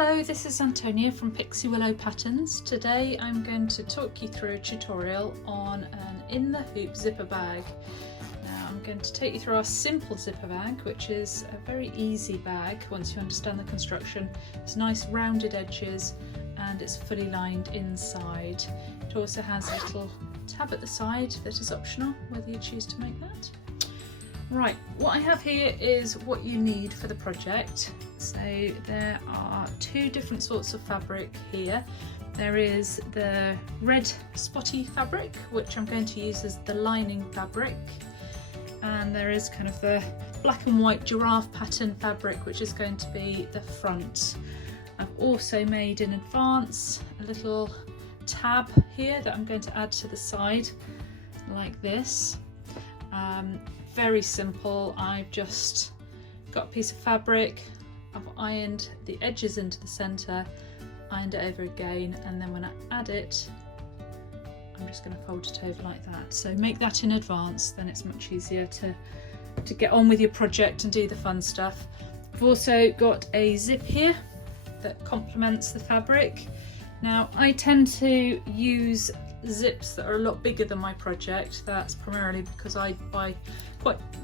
Hello, this is Antonia from Pixie Willow Patterns. Today I'm going to talk you through a tutorial on an in the hoop zipper bag. Now I'm going to take you through our simple zipper bag, which is a very easy bag once you understand the construction. It's nice rounded edges and it's fully lined inside. It also has a little tab at the side that is optional, whether you choose to make that. Right, what I have here is what you need for the project. So there are two different sorts of fabric here. There is the red spotty fabric, which I'm going to use as the lining fabric, and there is kind of the black and white giraffe pattern fabric, which is going to be the front. I've also made in advance a little tab here that I'm going to add to the side like this. Very simple. I've just got a piece of fabric, I've ironed the edges into the centre, ironed it over again, and then when I add it, I'm just going to fold it over like that. So make that in advance, then it's much easier to get on with your project and do the fun stuff. I've also got a zip here that complements the fabric. Now I tend to use zips that are a lot bigger than my project. That's primarily because I buy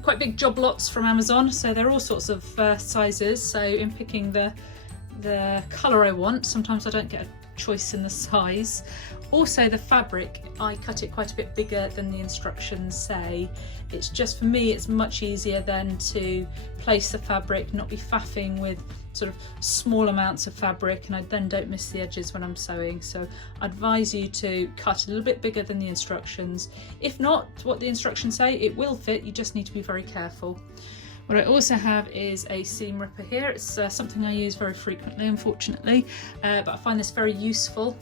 quite big job lots from Amazon, so they're all sorts of sizes. So in picking the colour I want, sometimes I don't get a choice in the size. Also the fabric, I cut it quite a bit bigger than the instructions say. It's just, for me, it's much easier then to place the fabric, not be faffing with sort of small amounts of fabric, and I then don't miss the edges when I'm sewing. So I advise you to cut a little bit bigger than the instructions. If not what the instructions say, it will fit, you just need to be very careful. What I also have is a seam ripper here. It's something I use very frequently, unfortunately, but I find this very useful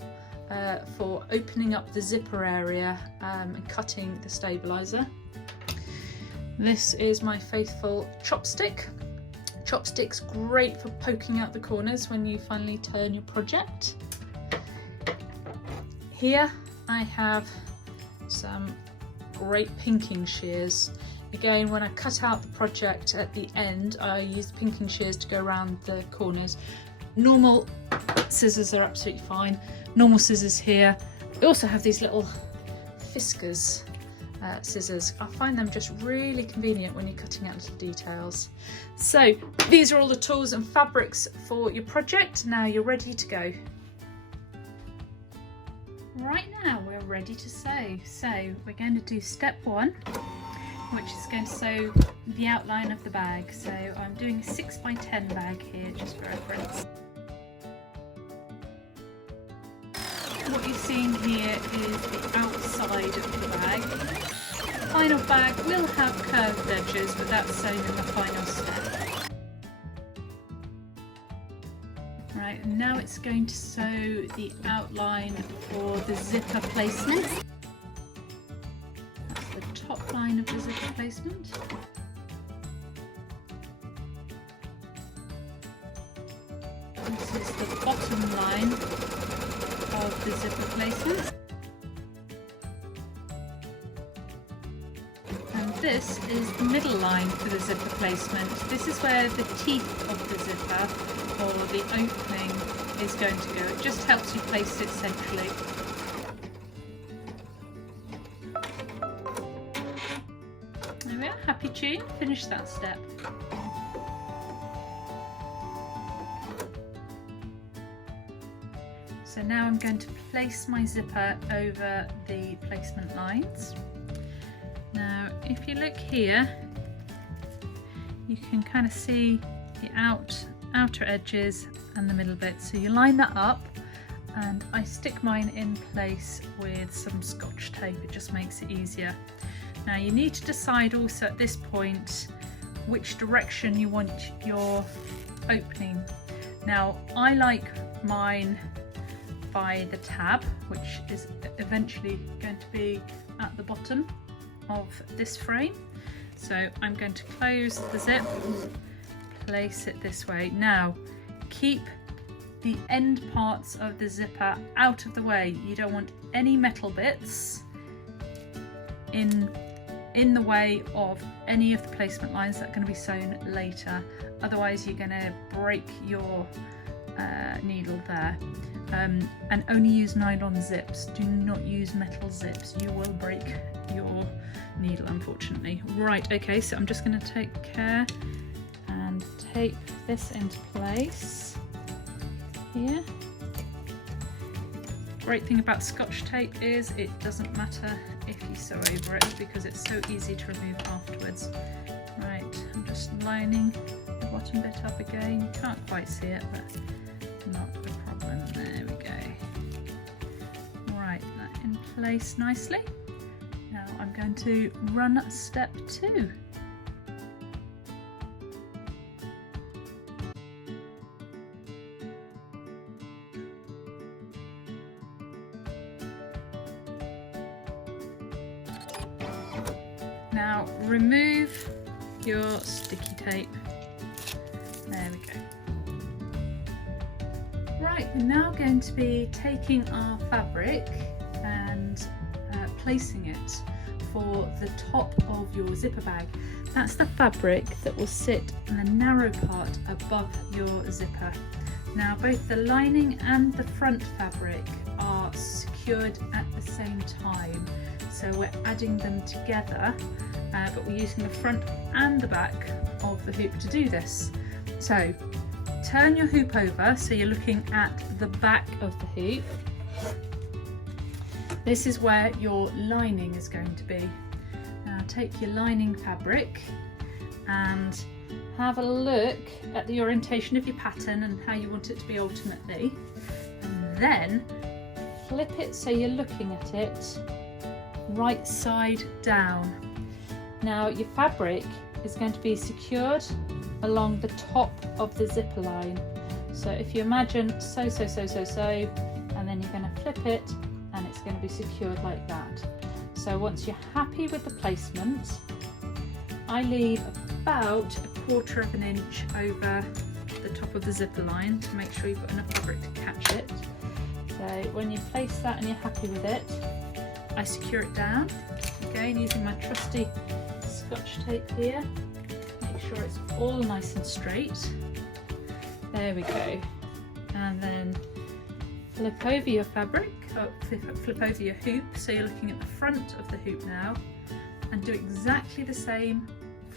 for opening up the zipper area and cutting the stabilizer. This is my faithful chopstick. Chopstick's great for poking out the corners when you finally turn your project. Here I have some great pinking shears. Again, when I cut out the project at the end, I use the pinking shears to go around the corners. Normal scissors are absolutely fine. Normal scissors here. I also have these little Fiskars scissors. I find them just really convenient when you're cutting out little details. So these are all the tools and fabrics for your project. Now you're ready to go. Right now we're ready to sew. So we're going to do step one, which is going to sew the outline of the bag. So I'm doing a 6x10 bag here, just for reference. What you're seeing here is the outside of the bag. The final bag will have curved edges, but that's sewn in the final step. Right, and now it's going to sew the outline for the zipper placement. That's the top line of the zipper placement. This is the bottom line of the zipper placement, and this is the middle line for the zipper placement. This is where the teeth of the zipper, or the opening, is going to go. It just helps you place it centrally. There we are, happy tune, finish that step. So now I'm going to place my zipper over the placement lines. Now if you look here, you can kind of see the outer edges and the middle bit. So you line that up, and I stick mine in place with some Scotch tape. It just makes it easier. Now you need to decide also at this point which direction you want your opening. Now I like mine by the tab, which is eventually going to be at the bottom of this frame. So I'm going to close the zip, place it this way. Now keep the end parts of the zipper out of the way. You don't want any metal bits in the way of any of the placement lines that are going to be sewn later. Otherwise you're going to break your needle there. And only use nylon zips. Do not use metal zips. You will break your needle, unfortunately. Right, okay, so I'm just going to take care and tape this into place here. Great thing about Scotch tape is it doesn't matter if you sew over it because it's so easy to remove afterwards. Right, I'm just lining the bottom bit up again. You can't quite see it, but not a problem. There we go. Right, that in place nicely. Now I'm going to run step 2. Now remove your sticky tape. There we go. Right, we're now going to be taking our fabric and placing it for the top of your zipper bag. That's the fabric that will sit in the narrow part above your zipper. Now both the lining and the front fabric are secured at the same time, so we're adding them together, but we're using the front and the back of the hoop to do this. So turn your hoop over so you're looking at the back of the hoop. This is where your lining is going to be. Now take your lining fabric and have a look at the orientation of your pattern and how you want it to be ultimately, and then flip it so you're looking at it right side down. Now your fabric is going to be secured along the top of the zipper line. So if you imagine so, and then you're going to flip it and it's going to be secured like that. So once you're happy with the placement, I leave about 1/4 of an inch over the top of the zipper line to make sure you've got enough fabric to catch it. So when you place that and you're happy with it, I secure it down, again using my trusty Scotch tape here. Make sure it's all nice and straight. There we go. And then flip over your fabric, flip over your hoop so you're looking at the front of the hoop now, and do exactly the same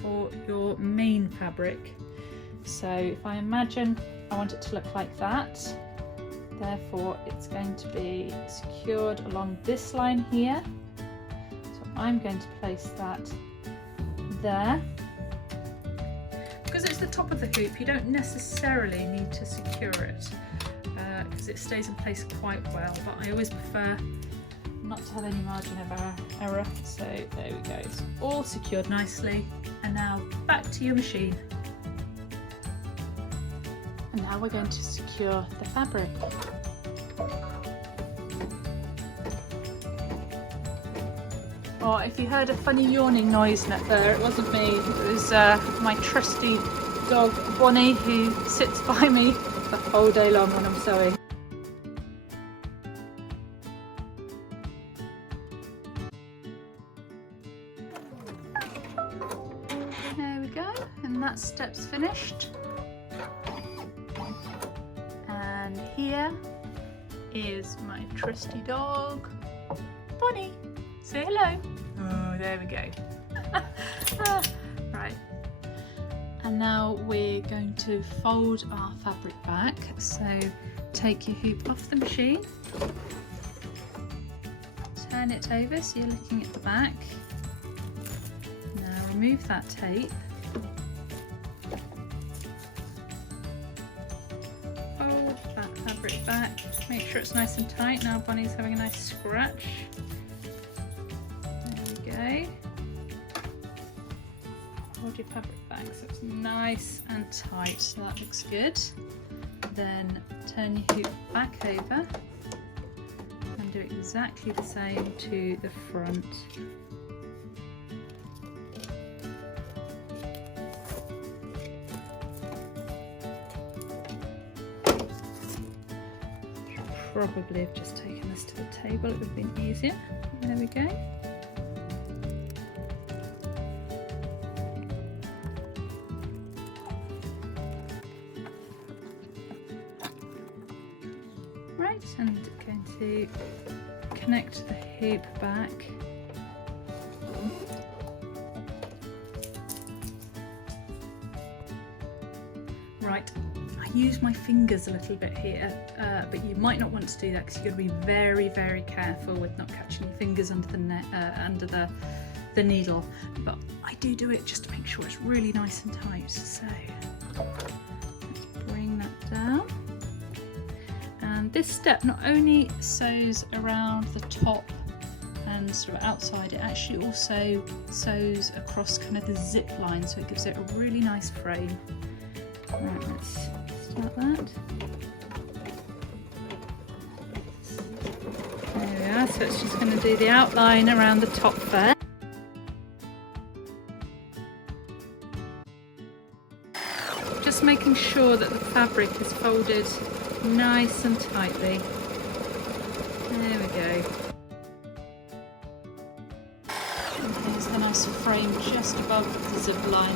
for your main fabric. So if I imagine I want it to look like that, therefore it's going to be secured along this line here. So I'm going to place that there. Because it's the top of the hoop, you don't necessarily need to secure it because it stays in place quite well, but I always prefer not to have any margin of error. So there we go, it's all secured nicely. And now back to your machine. And now we're going to secure the fabric. Oh, if you heard a funny yawning noise there, it wasn't me. It was my trusty dog Bonnie, who sits by me the whole day long when I'm sewing. There we go, and that step's finished. And here is my trusty dog, Bonnie. Say hello. Oh, there we go. Right. And now we're going to fold our fabric back. So take your hoop off the machine, turn it over so you're looking at the back. Now remove that tape. Fold that fabric back. Make sure it's nice and tight. Now Bonnie's having a nice scratch. There we go. Hold your fabric back so it's nice and tight, so that looks good. Then turn your hoop back over and do exactly the same to the front. Probably have just taken this to the table, it would have been easier. There we go. Right, and going to connect the hoop back. Right, I use my fingers a little bit here, but you might not want to do that because you've got to be very, very careful with not catching your fingers under the needle. But I do it just to make sure it's really nice and tight. So let's bring that down. And this step not only sews around the top and sort of outside, it actually also sews across kind of the zip line, so it gives it a really nice frame. Right, let's start that. There we are, so it's just going to do the outline around the top there. Just making sure that the fabric is folded nice and tightly. There we go. And here's the nice frame just above the zip line.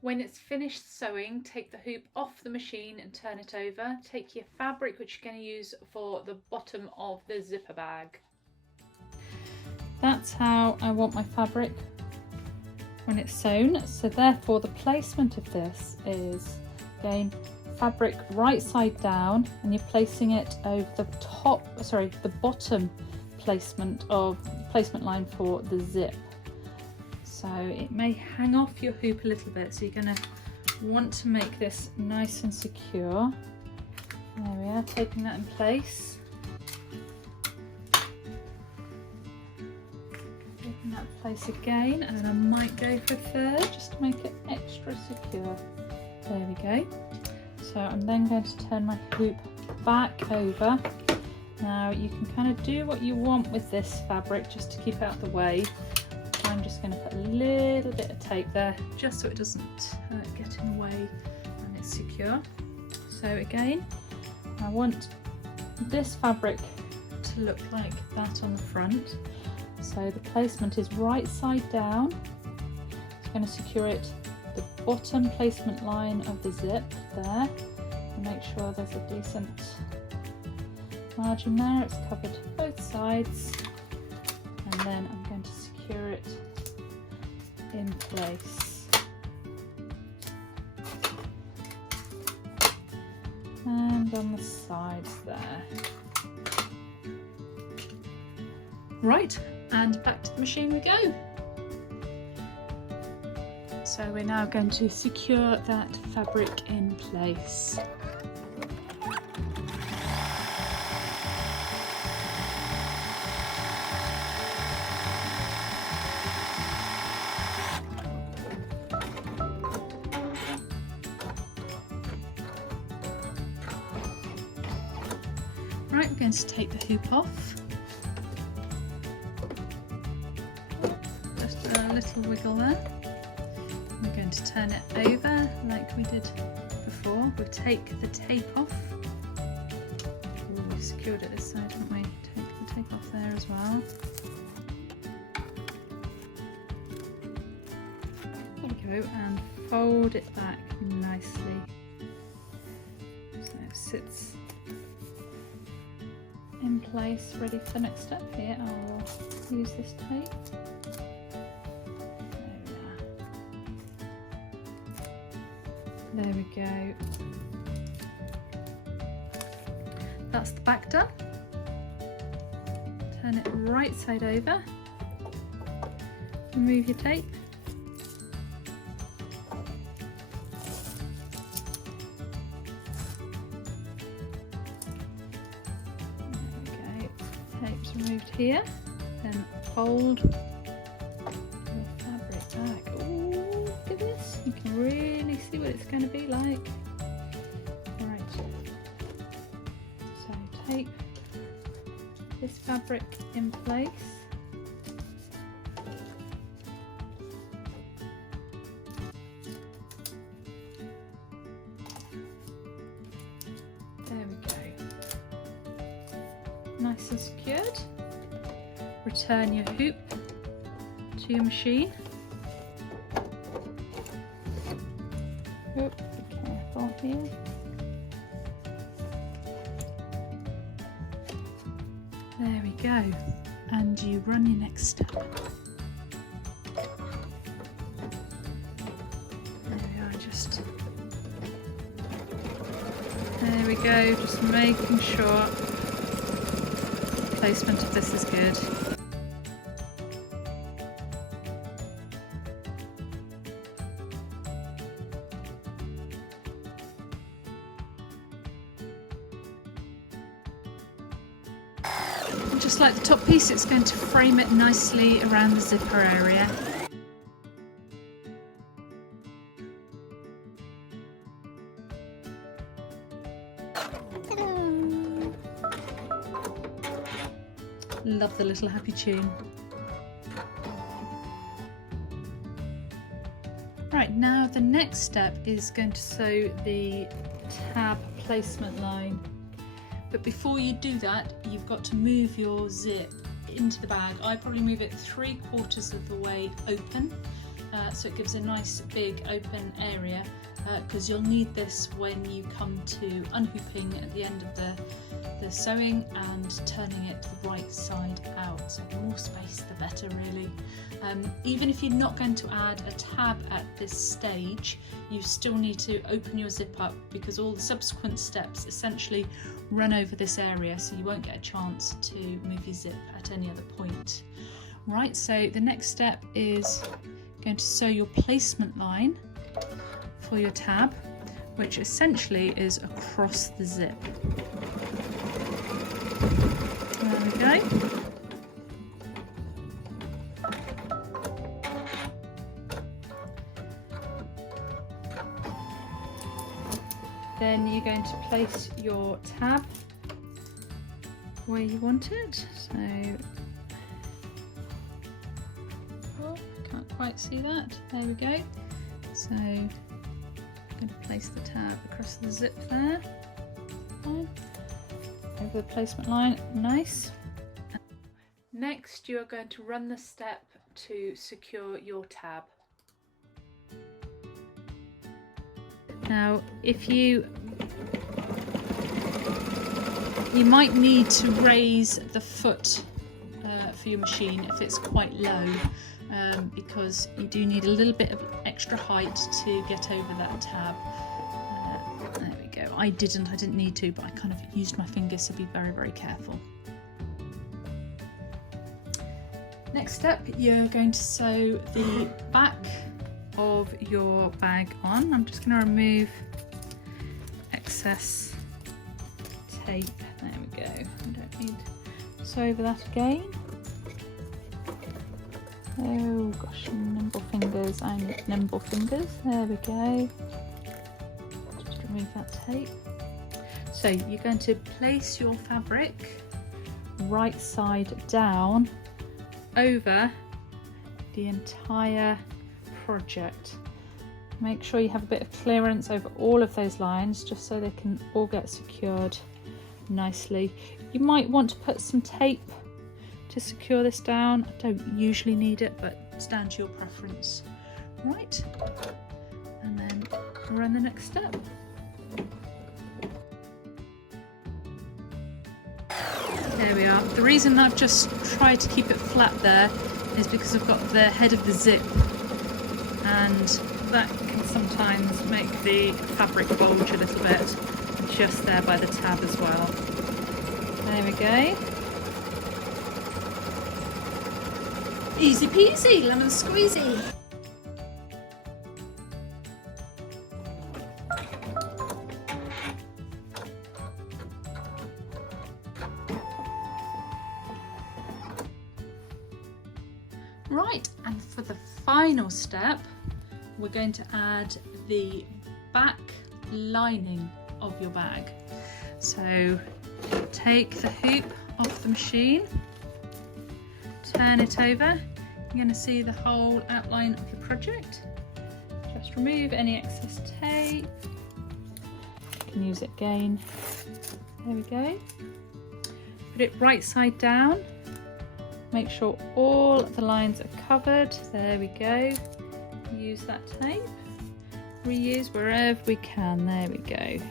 When it's finished sewing, take the hoop off the machine and turn it over. Take your fabric, which you're going to use for the bottom of the zipper bag. That's how I want my fabric when it's sewn. So therefore the placement of this is, again, fabric right side down, and you're placing it over the bottom placement line for the zip. So it may hang off your hoop a little bit, so you're going to want to make this nice and secure. There we are, taking that in place. Taking that in place again, and then I might go for a third just to make it extra secure. There we go. So I'm then going to turn my hoop back over. Now you can kind of do what you want with this fabric just to keep out the way. I'm just going to put a little bit of tape there just so it doesn't get in the way and it's secure. So again, I want this fabric to look like that on the front. So the placement is right side down. It's going to secure it the bottom placement line of the zip there, and make sure there's a decent margin there. It's covered both sides, and then I'm going to secure it in place. And on the sides there. Right, and back to the machine we go. So we're now going to secure that fabric in place. Right, we're going to take the hoop off. Just a little wiggle there. We're going to turn it over like we did before. We'll take the tape off. Ooh, we've secured it this side, haven't we? Take the tape off there as well. There we go, and fold it back nicely so it sits in place, ready for the next step. Here I'll use this tape. There we go. That's the back done. Turn it right side over. Remove your tape. Tape's removed here, then fold your fabric back. Ooh, look at this, you can really see what it's going to be like. Right, so tape this fabric in place. There we go. Nice and secured. Return your hoop to your machine. Oh, be careful here. There we go. And you run your next step. There we go, just making sure placement of this is good. And just like the top piece, it's going to frame it nicely around the zipper area. Love the little happy tune. Right, now the next step is going to sew the tab placement line. But before you do that, you've got to move your zip into the bag. I probably move it 3/4 of the way open, so it gives a nice big open area, because you'll need this when you come to unhooping at the end of the sewing and turning it the right side out. So the more space the better, really. Even if you're not going to add a tab at this stage, you still need to open your zip up, because all the subsequent steps essentially run over this area, so you won't get a chance to move your zip at any other point. Right, so the next step is going to sew your placement line for your tab, which essentially is across the zip. There we go. Then you're going to place your tab where you want it. So, oh, can't quite see that. There we go. So, I'm going to place the tab across the zip there. Over the placement line, nice. Next, you are going to run the step to secure your tab. Now, if you might need to raise the foot for your machine if it's quite low, because you do need a little bit of extra height to get over that tab. There we go. I didn't need to, but I kind of used my fingers, so be very, very careful. Next step, you're going to sew the back of your bag on. I'm just going to remove excess tape. There we go. I don't need to sew over that again. Oh gosh, nimble fingers. I need nimble fingers. There we go. Just remove that tape. So you're going to place your fabric right side down over the entire project. Make sure you have a bit of clearance over all of those lines, just so they can all get secured nicely. You might want to put some tape to secure this down. I don't usually need it, but it's down to your preference. Right, and then run the next step. There we are. The reason I've just tried to keep it flat there is because I've got the head of the zip, and that can sometimes make the fabric bulge a little bit, just there by the tab as well. There we go. Easy peasy, lemon squeezy. Right, and for the final step, we're going to add the back lining of your bag. So take the hoop off the machine, turn it over. You're going to see the whole outline of the project. Just remove any excess tape. You can use it again. There we go. Put it right side down. Make sure all the lines are covered. There we go. Use that tape. reuse wherever we can. There we go.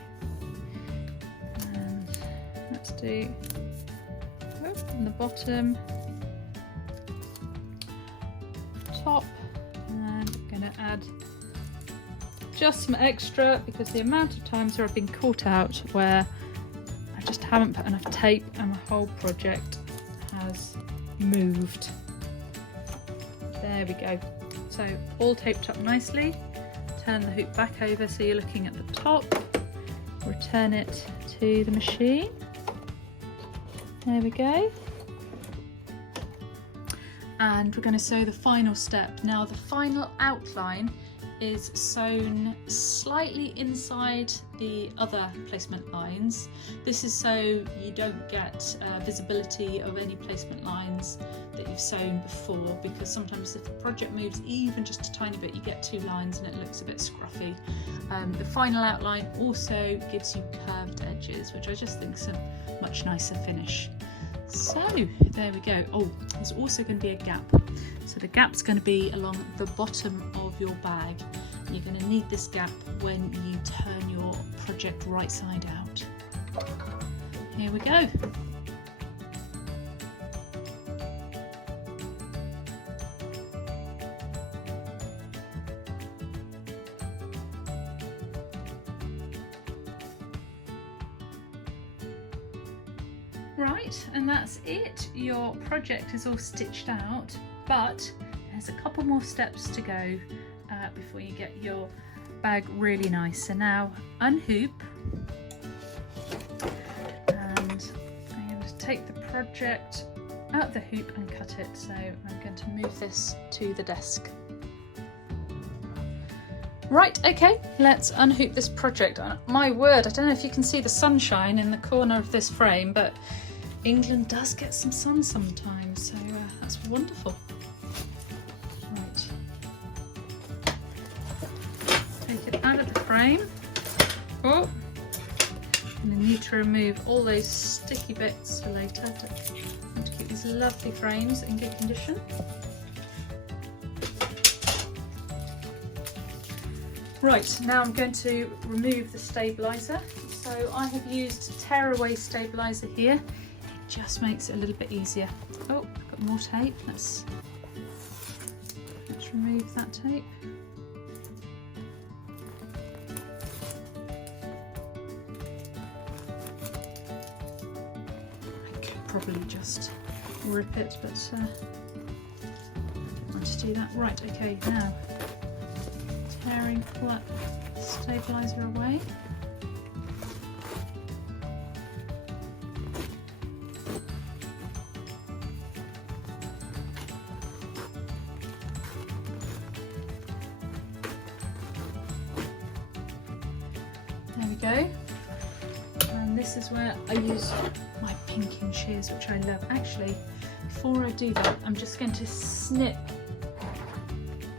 And let's do on the bottom, top, and I'm going to add just some extra because the amount of times where I've been caught out where I just haven't put enough tape and the whole project has moved. There we go. So all taped up nicely. Turn the hoop back over so you're looking at the top. Return it to the machine. There we go. And we're going to sew the final step. Now the final outline is sewn slightly inside the other placement lines. This is so you don't get visibility of any placement lines that you've sewn before, because sometimes if the project moves even just a tiny bit, you get two lines and it looks a bit scruffy. The final outline also gives you curved edges, which I just think is a much nicer finish. So there we go. Oh, there's also going to be a gap. So the gap's going to be along the bottom of your bag. You're going to need this gap when you turn your project right side out. Here we go. Right, and that's it. Your project is all stitched out, but there's a couple more steps to go before you get your bag really nice. So now unhoop, and I'm going to take the project out the hoop and cut it. So I'm going to move this to the desk. Right, okay, let's unhoop this project. My word, I don't know if you can see the sunshine in the corner of this frame, but England does get some sun sometimes, so that's wonderful. Right, take it out of the frame. Oh, and I need to remove all those sticky bits for later to keep these lovely frames in good condition. Right, now I'm going to remove the stabiliser. So I have used tearaway stabiliser here. It just makes it a little bit easier. Oh, I've got more tape. Let's remove that tape. I could probably just rip it, but I don't want to do that. Right, okay, now tearing flat stabiliser away. There we go. And this is where I use my pinking shears, which I love. Actually, before I do that, I'm just going to snip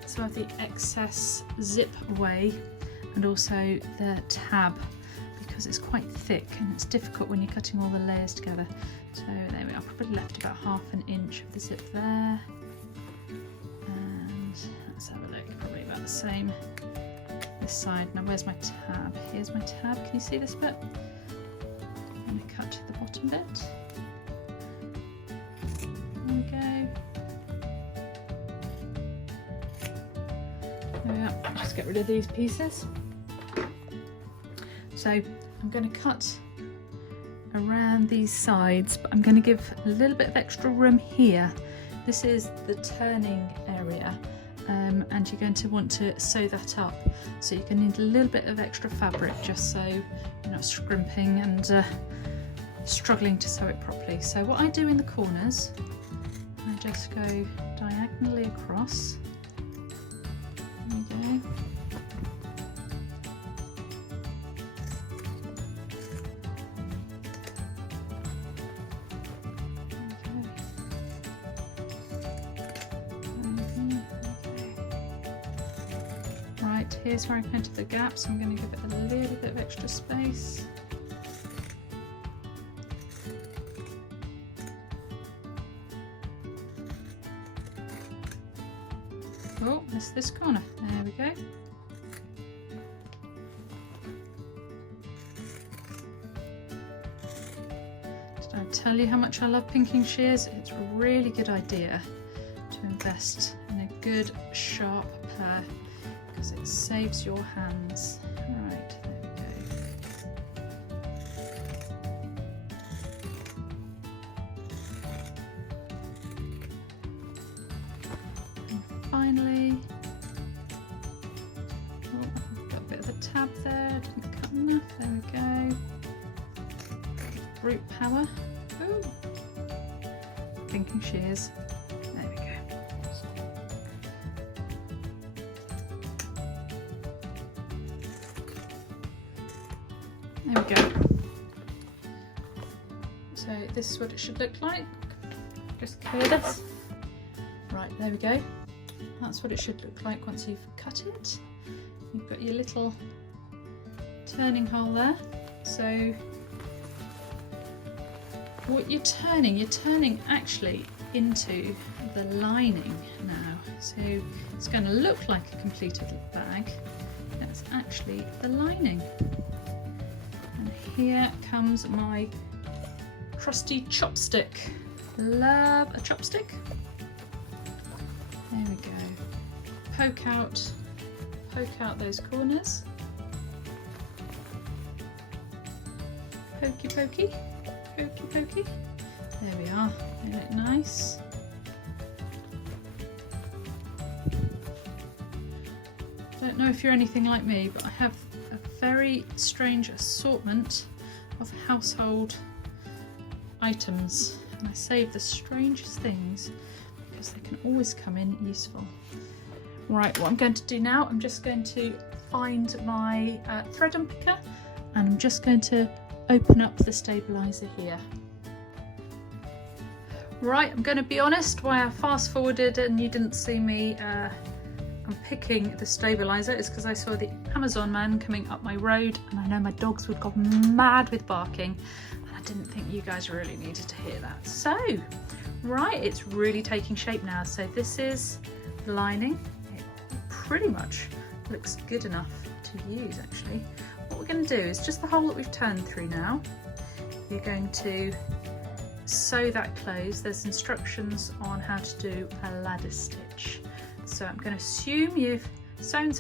some of the excess zip away and also the tab, because it's quite thick and it's difficult when you're cutting all the layers together. So there we are, probably left about ½ an inch of the zip there, and let's have a look, probably about the same this side. Now where's my tab? Here's my tab. Can you see this bit? I'm going to cut the bottom bit. There we go. There we are. Just get rid of these pieces. So I'm going to cut around these sides, but I'm going to give a little bit of extra room here. This is the turning area, and you're going to want to sew that up. So you're going to need a little bit of extra fabric just so you're not scrimping and struggling to sew it properly. So what I do in the corners, I just go diagonally across. There we go. Right, here's where I planted the gap, so I'm going to give it a little bit of extra space. Oh, missed this corner. There we go. tell you how much I love pinking shears. It's a really good idea to invest in a good sharp pair because it saves your hands. Right, there we go. And finally, oh, I've got a bit of a tab there, didn't cut enough, there we go. Brute power. Ooh. Pinking shears. There we go. There we go. So this is what it should look like. Just clear this. Right, there we go. That's what it should look like once you've cut it. You've got your little turning hole there. So what you're turning actually into the lining now. So it's going to look like a completed bag. That's actually the lining. And here comes my trusty chopstick. Love a chopstick. There we go. Poke out those corners. Pokey pokey. Pokey pokey. There we are. They look nice. Don't know if you're anything like me, but I have a very strange assortment of household items, and I save the strangest things because they can always come in useful. Right, what I'm going to do now, I'm just going to find my thread unpicker, and I'm just going to open up the stabilizer here. Right, I'm going to be honest, why I fast forwarded and you didn't see me unpicking the stabilizer is because I saw the Amazon man coming up my road, and I know my dogs would go mad with barking, and I didn't think you guys really needed to hear that. So, right, it's really taking shape now. So this is the lining. It pretty much looks good enough to use actually. What we're going to do is just the hole that we've turned through now, you're going to sew that closed. There's instructions on how to do a ladder stitch. So I'm going to assume you've sewn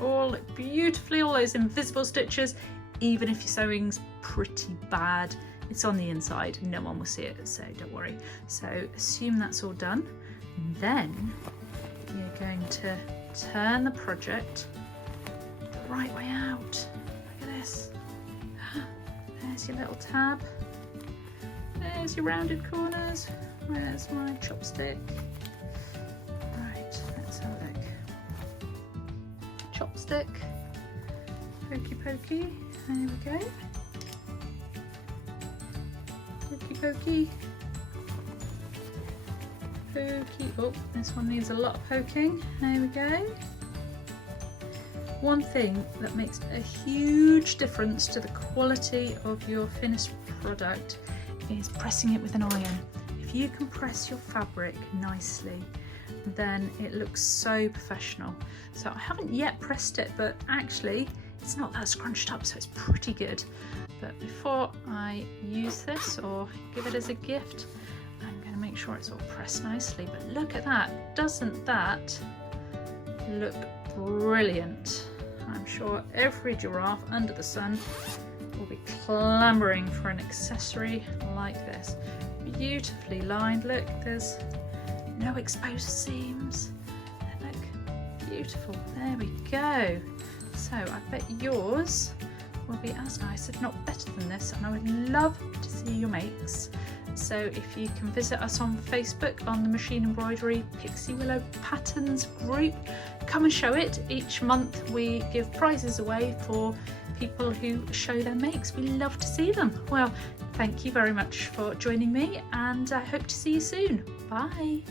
all beautifully, all those invisible stitches. Even if your sewing's pretty bad, it's on the inside, no one will see it, so don't worry. So assume that's all done. And then you're going to turn the project the right way out. Look at this. There's your little tab. There's your rounded corners. Where's my chopstick? Right, let's have a look. Chopstick. Pokey pokey. There we go. Pokey pokey. Pokey. Oh, this one needs a lot of poking. There we go. One thing that makes a huge difference to the quality of your finished product is pressing it with an iron. If you can press your fabric nicely, then it looks so professional. So I haven't yet pressed it, but actually it's not that scrunched up, so it's pretty good. But before I use this or give it as a gift, I'm going to make sure it's all pressed nicely. But look at that, doesn't that look brilliant? I'm sure every giraffe under the sun will be clamouring for an accessory like this. Beautifully lined, look, there's no exposed seams. They look beautiful, there we go. So I bet yours will be as nice, if not better than this, and I would love to see your makes. So if you can visit us on Facebook on the Machine Embroidery Pixie Willow Patterns group, come and show it. Each month we give prizes away for people who show their makes. We love to see them. Well, thank you very much for joining me, and I hope to see you soon. Bye.